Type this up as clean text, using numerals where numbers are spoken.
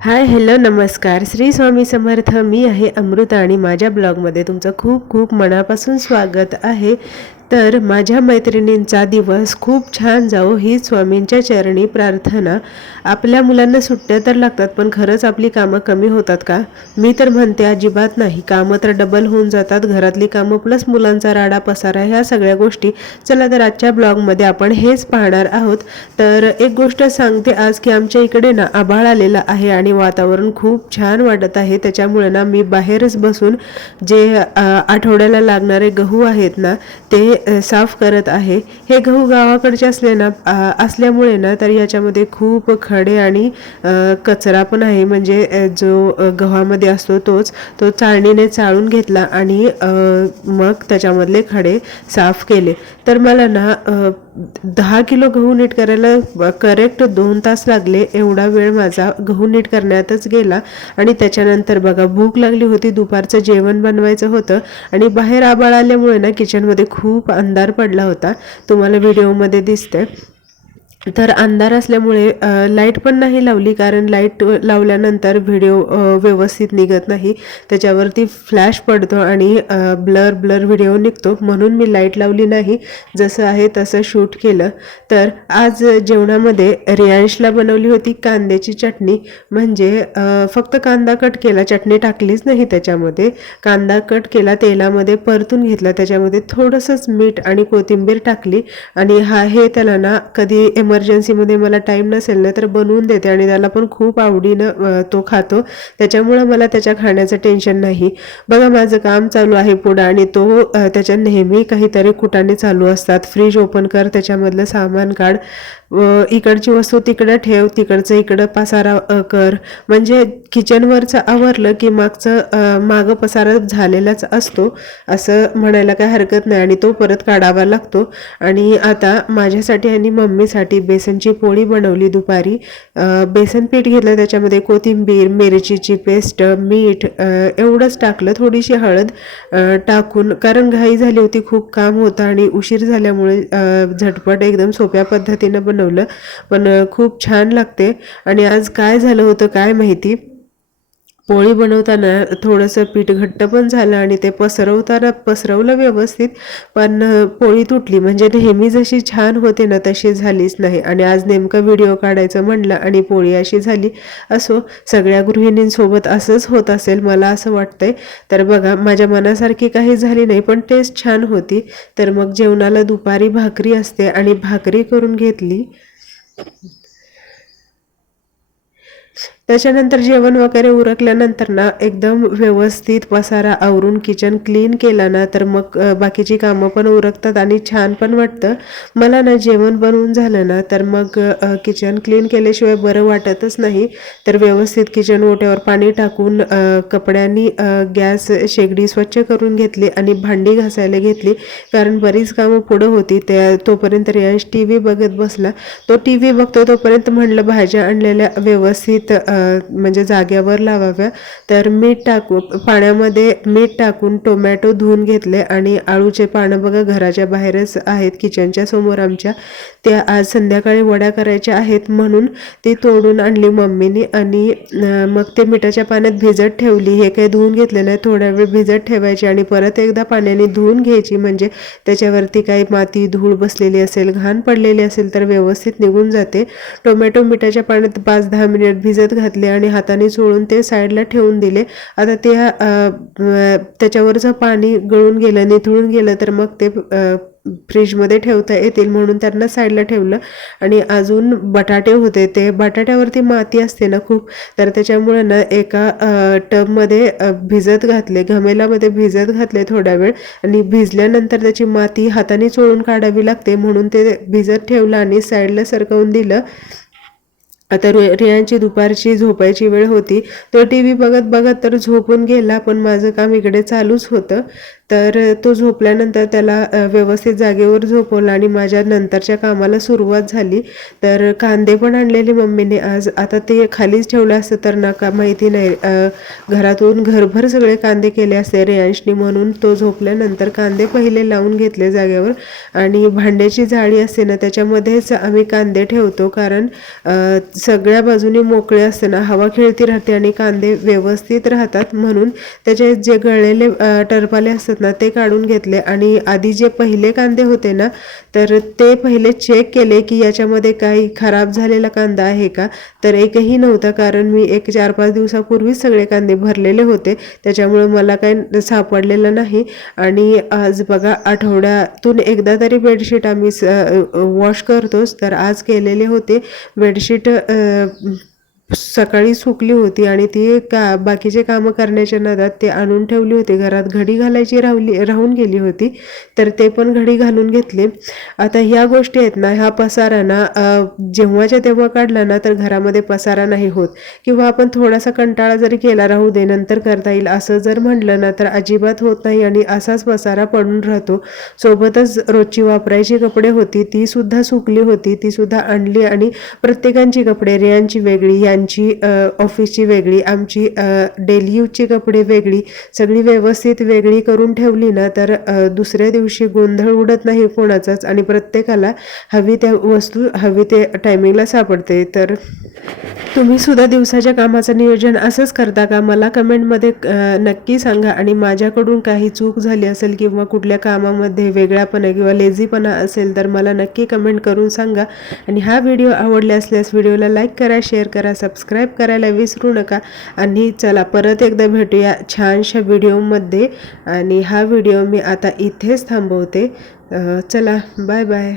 हाय, hello, नमस्कार. श्री स्वामी समर्थ. मी आहे अमृता आणि माझ्या ब्लॉगमध्ये तुमचं खूप खूप मनापासून स्वागत आहे. तर माझ्या मैत्रिणींचा दिवस खूप छान जाओ ही स्वामींच्या चरणी प्रार्थना. आपल्या मुलांना सुट्ट्या तर लागतात, पण खरंच आपली कामं कमी होतात का? मी तर म्हणते अजिबात नाही. कामं तर डबल होऊन जातात. घरातली कामं प्लस मुलांचा राडा पसारा ह्या सगळ्या गोष्टी. चला तर आजच्या ब्लॉगमध्ये आपण हेच पाहणार आहोत. तर एक गोष्ट सांगते आज की आमच्या इकडे ना आभाळ आलेलं आहे आणि वातावरण खूप छान वाटत आहे. त्याच्यामुळे ना मी बाहेरच बसून जे आठवड्याला लागणारे गहू आहेत ना ते साफ करत आहे. हे गहू गावाकडचे असल्यामुळे ना तर याच्यामध्ये खूप खडे आणि कचरा पण आहे. म्हणजे जो गव्हामध्ये असतो तो चाळणीने चाळून घेतला आणि मग त्याच्यामधले खडे साफ केले. तर मला ना 10 किलो गहू नीट करायला करेक्ट 2 तास लागले. एवढा वेळ माझा गहू नीट करण्यातच गेला. आणि त्याच्यानंतर बघा भूक लागली होती, दुपारचं जेवण बनवायचं होतं आणि बाहेर आभाळ आल्यामुळे ना किचनमध्ये खूप अंधार पडला होता. तुम्हाला व्हिडिओमध्ये दिसते. तर अंधार असल्यामुळे लाईट पण नाही लावली, कारण लाईट लावल्यानंतर व्हिडिओ व्यवस्थित निघत नाही. त्याच्यावरती फ्लॅश पडतो आणि ब्लर ब्लर व्हिडिओ निघतो. म्हणून मी लाईट लावली नाही, जसं आहे तसं शूट केलं. तर आज जेवणामध्ये रियांशला बनवली होती कांद्याची चटणी. म्हणजे फक्त कांदा कट केला, चटणी टाकलीच नाही त्याच्यामध्ये. कांदा कट केला, तेलामध्ये परतून घेतला, त्याच्यामध्ये थोडंसंच मीठ आणि कोथिंबीर टाकली. आणि हे त्याला ना कधी इमर्जन्सीमध्ये मला टाईम नसेल ना तर बनवून देते आणि त्याला पण खूप आवडीनं तो खातो. त्याच्यामुळं मला त्याच्या खाण्याचं टेन्शन नाही. बघा माझं काम चालू आहे पुढं आणि तो त्याच्या नेहमी काहीतरी कुटाणे चालू असतात. फ्रीज ओपन कर, त्याच्यामधलं सामान काढ, इकडची वस्तू तिकडं ठेव, तिकडचं इकडं पसारा कर. म्हणजे किचनवरचं आवरलं की मागं पसारा झालेलाच असतो असं म्हणायला काय हरकत नाही. आणि तो परत काढावा लागतो. आणि आता माझ्यासाठी आणि मम्मीसाठी बेसनची पोळी बनवली दुपारी. बेसन पीठ घेतलं, त्याच्यामध्ये कोथिंबीर, मिरचीची पेस्ट, मीठ एवढंच टाकलं, थोडीशी हळद टाकून, कारण घाई झाली होती, खूप काम होतं आणि उशीर झाल्यामुळे झटपट एकदम सोप्या पद्धतीनं बनवलं. पण खूप छान लागते. आणि आज काय झालं होतं काय माहिती, पोळी बनवताना थोडंसं पीठ घट्ट पण झालं आणि ते पसरवलं व्यवस्थित, पण पोळी तुटली. म्हणजे नेहमी जशी छान होते ना तशी झालीच नाही. आणि आज नेमकं व्हिडिओ काढायचं म्हणलं आणि पोळी अशी झाली. असो, सगळ्या गृहिणींसोबत असंच होत असेल मला असं वाटतंय. तर बघा माझ्या मनासारखी काही झाली नाही, पण टेस्ट छान होती. तर मग जेवणाला दुपारी भाकरी असते आणि भाकरी करून घेतली. त्याच्यानंतर जेवण वगैरे उरकल्यानंतर ना एकदम व्यवस्थित पसारा आवरून किचन क्लीन केलं ना तर मग बाकीची कामं पण उरकतात आणि छान पण वाटतं. मला ना जेवण बनवून झालं ना तर मग किचन क्लीन केल्याशिवाय बरं वाटतच नाही. तर व्यवस्थित किचन ओट्यावर पाणी टाकून कपड्यांनी गॅस शेगडी स्वच्छ करून घेतली आणि भांडी घासायला घेतली, कारण बरीच कामं पुढं होती. तोपर्यंत रियांश टी व्ही बघत बसला. तो टी व्ही बघतो तोपर्यंत म्हणलं भाज्या आणलेल्या व्यवस्थित म्हणजे जाग्यावर लावाव्या. तर पाण्यामध्ये मीठ टाकून टोमॅटो धुवून घेतले आणि आळूचे पानं बघा घराच्या बाहेरच आहेत, किचनच्या समोर आमच्या. त्या आज संध्याकाळी वड्या करायच्या आहेत म्हणून ती तोडून आणली मम्मीने आणि मग ते मिठाच्या पाण्यात भिजत ठेवली. हे काही धुवून घेतले नाही, थोडा वेळ भिजत ठेवायची आणि परत एकदा पाण्याने धुवून घ्यायची. म्हणजे त्याच्यावरती काही माती धूळ बसलेली असेल, घाण पडलेली असेल तर व्यवस्थित निघून जाते. टोमॅटो मिठाच्या पाण्यात 5-10 मिनिट भिजत घातले आणि हाताने चोळून ते साईडला ठेवून दिले. आता त्याच्यावरचं पाणी गळून गेलं, निथळून गेलं तर मग ते फ्रीजमध्ये ठेवता येतील म्हणून त्यांना साईडला ठेवलं. आणि अजून बटाटे होते, ते बटाट्यावरती माती असते ना खूप, तर त्याच्यामुळे ना एका टबमध्ये भिजत घातले, घमेलामध्ये भिजत घातले थोडा वेळ. आणि भिजल्यानंतर त्याची माती हाताने चोळून काढावी लागते म्हणून ते भिजत ठेवलं आणि साईडला सरकवून दिलं. आता रियांची दुपारची झोपायची वेळ होती. तो टी व्ही बघत बघत तर झोपून गेला, पण माझं काम इकडे चालूच होतं. तर तो झोपल्यानंतर त्याला व्यवस्थित जागेवर झोपवलं आणि माझ्या नंतरच्या कामाला सुरुवात झाली. तर कांदे पण आणलेले मम्मीने आज. आता ते खालीच ठेवलं असतं तर नका माहिती नाही, घरातून घरभर सगळे कांदे केले असते रेयांशनी, म्हणून तो झोपल्यानंतर कांदे पहिले लावून घेतले जागेवर. आणि भांड्याची जाळी असते ना त्याच्यामध्येच आम्ही कांदे ठेवतो, कारण सगळ्या बाजूने मोकळे असते ना, हवा खेळती राहते आणि कांदे व्यवस्थित राहतात. म्हणून त्याचे जे गळलेले टरपाले असतात ना ते काढून घेतले. आणि आधी जे पहिले कांदे होते ना तर ते पहिले चेक केले की याच्यामध्ये काही खराब झालेला कांदा आहे का, तर एकही नव्हता, कारण मी 4-5 दिवसापूर्वीच सगळे कांदे भरलेले होते, त्याच्यामुळे मला काही सापडलेलं नाही. आणि आज बघा, आठवड्यातून एकदा तरी बेडशीट आम्ही वॉश करतोच. तर आज केलेले होते बेडशीट. सकाळी सुकली होती आणि ती बाकीचे कामं करण्याच्या नादात ते आणून ठेवली होती. घरात घडी घालायची राहून गेली होती, तर ते पण घडी घालून घेतले. आता ह्या गोष्टी आहेत ना, ह्या पसारा ना जेव्हाच्या तेव्हा काढला ना तर घरामध्ये पसारा नाही होत. किंवा आपण थोडासा कंटाळा जरी केला, राहू दे नंतर करता येईल असं जर म्हटलं ना तर अजिबात होत नाही आणि असाच पसारा पडून राहतो. सोबतच रोजची वापरायची कपडे होती ती सुद्धा सुकली होती, ती सुद्धा आणली. आणि प्रत्येकांची कपडे, रेयांची वेगळी, यांची ऑफिसची वेगळी, आमची डेली यूजची कपडे वेगळी, सगळी व्यवस्थित वेगळी करून ठेवली ना तर दुसऱ्या दिवशी गोंधळ उडत नाही कोणाचाच आणि प्रत्येकाला हवी त्या वस्तू हवी ते टायमिंगला सापडते. तर तुम्ही सुद्धा दिवसाच्या कामाचं नियोजन असंच करता का? मला कमेंटमध्ये नक्की सांगा. आणि माझ्याकडून काही चूक झाली असेल किंवा कुठल्या कामामध्ये वेगळापणा किंवा लेझीपणा असेल तर मला नक्की कमेंट करून सांगा. आणि हा व्हिडिओ आवडला असल्यास व्हिडिओला लाईक करा, शेअर करा, सबस्क्राईब करायला विसरू नका. आणि चला परत एकदा भेटूया छानशा व्हिडिओमध्ये. आणि हा व्हिडिओ मी आता इथेच थांबवते. चला, बाय बाय.